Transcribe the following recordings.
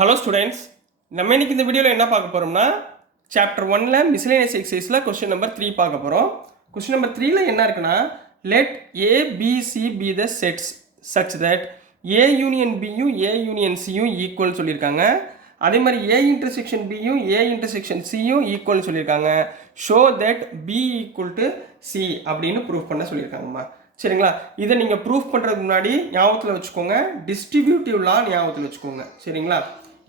Hello students, நம்ம இன்னைக்கு இந்த வீடியோவில் என்ன பார்க்க போகிறோம்னா சாப்டர் 1ல் மிஸ்லேனியஸ் எக்ஸசைஸில் கொஸ்டின் நம்பர் 3 பார்க்க போகிறோம். கொஸ்டின் நம்பர் 3ல என்ன இருக்குன்னா, let ABC be the sets such that A union பியும் ஏ யூனியன் சியும் ஈக்குவல்னு சொல்லியிருக்காங்க. அதே மாதிரி ஏ இன்டர்செக்ஷன் பியும் ஏ இன்டர்செக்ஷன் சியும் ஈக்குவல்னு சொல்லியிருக்காங்க. Show that B equal to C அப்படின்னு ப்ரூஃப் பண்ண சொல்லியிருக்காங்கம்மா. சரிங்களா? இதை நீங்கள் ப்ரூஃப் பண்ணுறதுக்கு முன்னாடி ஞாபகத்தில் வச்சுக்கோங்க, டிஸ்ட்ரிபியூட்டிவ் லா ஞாபகத்தில் வச்சுக்கோங்க. சரிங்களா?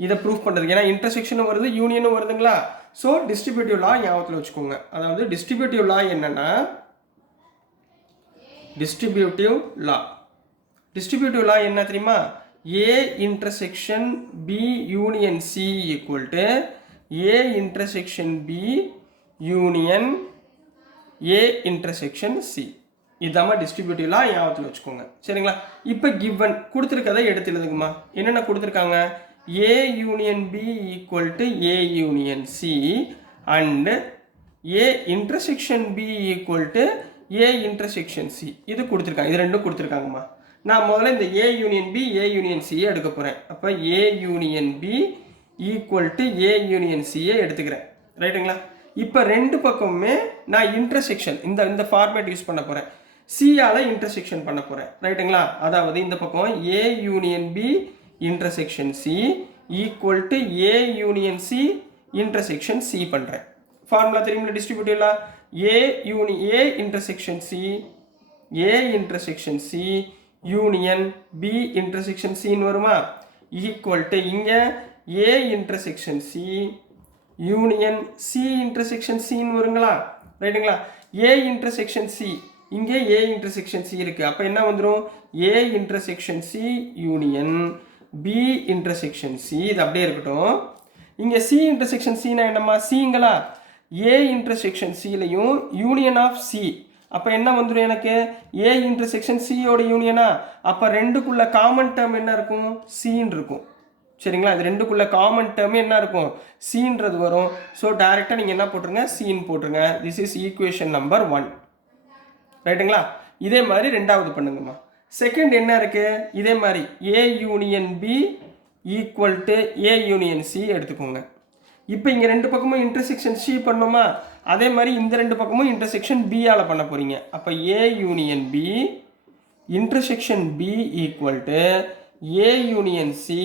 இதை ப்ரூஃப் பண்ணுறதுக்கு, ஏன்னா இன்டர்செக்ஷனும் வருது யூனியனும் வருதுங்களா. ஸோ டிஸ்ட்ரிபியூட்டிவ் லா ஞாபகத்தில் வச்சுக்கோங்க. அதாவது டிஸ்ட்ரிபியூட்டிவ் லா என்னன்னா, டிஸ்ட்ரிபியூட்டிவ் லா என்ன தெரியுமா? A intersection B union C equal to A intersection B union A intersection C. இதாம டிஸ்ட்ரிபியூட்டிவ் லா ஞாபகத்தில் வச்சுக்கோங்க. சரிங்களா? இப்போ கிவன் கொடுத்துருக்கதை எடுத்து எழுதுங்கம்மா. என்னென்ன கொடுத்துருக்காங்க? A union B equal to A union C and A intersection B equal to A intersection C. இது கொடுத்துருக்காங்க. இது ரெண்டும் கொடுத்துருக்காங்கம்மா. நான் முதல்ல இந்த A union B A union சியை எடுக்க போகிறேன். அப்போ A union B equal to A union சியை எடுத்துக்கிறேன். ரைட்டுங்களா? இப்போ ரெண்டு பக்கமுமே நான் இன்டர்செக்ஷன் இந்த ஃபார்மேட் யூஸ் பண்ண போகிறேன். சியால் இன்டர்செக்ஷன் பண்ண போகிறேன். ரைட்டுங்களா? அதாவது இந்த பக்கம் A union B intersection C equal to A union C intersection C பண்ணுறேன். ஃபார்முலா தெரியுங்களா? டிஸ்ட்ரிபியூட்டிவ்ல A intersection C union B intersection சின்னு வருமா? ஈக்குவல் டு இங்கே A intersection C union C intersection சின்னு வருங்களா? ரைட்டுங்களா? ஏ இன்டர்செக்ஷன் சி, இங்கே ஏ இன்டர்செக்ஷன் சி இருக்குது. அப்போ என்ன வந்துடும்? A intersection C union B intersection C. இது அப்படியே இருக்கட்டும். இங்கே சி இன்டர்செக்ஷன் சினா என்னம்மா? சிங்களா? ஏ இன்டர்செக்ஷன் சிலையும் யூனியன் ஆஃப் சி. அப்போ என்ன வந்துடும் எனக்கு? ஏ இன்டர்செக்ஷன் சியோட யூனியனா? அப்போ ரெண்டுக்குள்ள காமன் டேர்ம் என்ன இருக்கும்? சின்னு இருக்கும். சரிங்களா? இது ரெண்டுக்குள்ள காமன் டேர்ம் என்ன இருக்கும்? சின்றது வரும். ஸோ டைரெக்டாக நீங்கள் என்ன போட்டுருங்க? சின்னு போட்டுருங்க. This is equation number 1. ரைட்டுங்களா? இதே மாதிரி ரெண்டாவது பண்ணுங்கம்மா. செகண்ட் என்ன இருக்கு? இதே மாதிரி A union B equal to A union C எடுத்துக்கோங்க. இப்போ இங்கே ரெண்டு பக்கமும் இன்டர்செக்ஷன் சி பண்ணோமா? அதே மாதிரி இந்த ரெண்டு பக்கமும் இன்டர்செக்ஷன் பியால் பண்ண போறீங்க. அப்போ A union B intersection B equal to A union C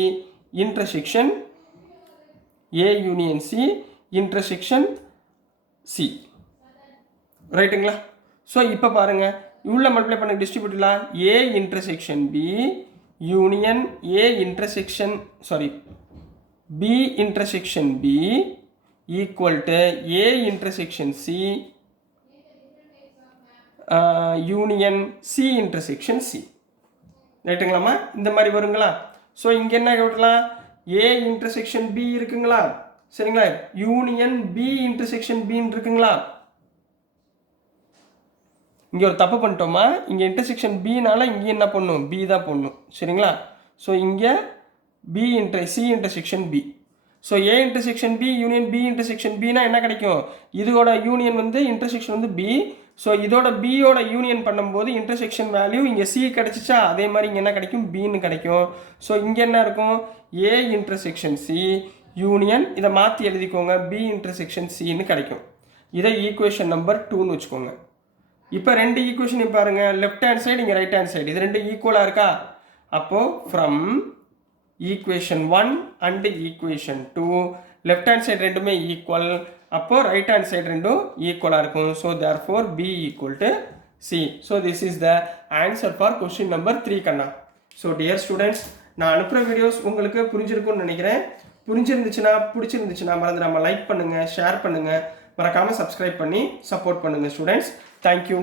intersection C. ரைட்டுங்களா? ஸோ இப்போ பாருங்க, உள்ள மல்டிப்ளை பண்ண டிஸ்ட்ரிபியூட்டிவ்ல A intersection B union B intersection B equal to A intersection C union C intersection C. ரைட்டுங்களாம்மா? இந்த மாதிரி வருங்களா? ஸோ இங்கே என்ன கேட்கலாம்? ஏ இன்டர்செக்ஷன் பி இருக்குங்களா? சரிங்களா? யூனியன் பி இன்டர்செக்ஷன் பின்னு இருக்குங்களா? இங்கே ஒரு தப்பு பண்ணிட்டோமா? இங்கே இன்டர்செக்ஷன் பினால இங்கே என்ன பண்ணும்? பி தான் பண்ணும். சரிங்களா? ஸோ இங்கே C intersection B. So A intersection B union B intersection பினா என்ன கிடைக்கும்? இதோட யூனியன் வந்து இன்டர்செக்ஷன் வந்து பி. ஸோ இதோட பியோட யூனியன் பண்ணும்போது இன்டர்செக்ஷன் வேல்யூ இங்கே சி கிடச்சிச்சா? அதே மாதிரி இங்கே என்ன கிடைக்கும்? பின்னு கிடைக்கும். ஸோ இங்கே என்ன இருக்கும்? ஏ இன்டர்செக்ஷன் சி யூனியன், இதை மாற்றி எழுதிக்கோங்க, பி இன்டர்செக்ஷன் சின்னு கிடைக்கும். இதை ஈக்குவேஷன் நம்பர் 2ன்னு வச்சுக்கோங்க. இப்போ ரெண்டு ஈக்குவேஷன் பாருங்க, லெஃப்ட் ஹேண்ட் சைடு இங்கே ரைட் ஹேண்ட் சைடு, இது ரெண்டு ஈக்குவலாக இருக்கா? அப்போது from equation 1 and equation 2 left hand side ரெண்டுமே ஈக்குவல். அப்போது ரைட் ஹேண்ட் சைடு ரெண்டும் ஈக்குவலாக இருக்கும். So therefore B equal to C. So this is the answer for question number 3 கண்ணா. ஸோ டியர் ஸ்டூடெண்ட்ஸ், நான் அனுப்புகிற வீடியோஸ் உங்களுக்கு புரிஞ்சிருக்கும்னு நினைக்கிறேன். பிடிச்சிருந்துச்சுன்னா மறந்துடாமல் லைக் பண்ணுங்கள், ஷேர் பண்ணுங்கள், மறக்காமல் சப்ஸ்கிரைப் பண்ணி சப்போர்ட் பண்ணுங்கள் ஸ்டூடெண்ட்ஸ். தேங்க்யூ.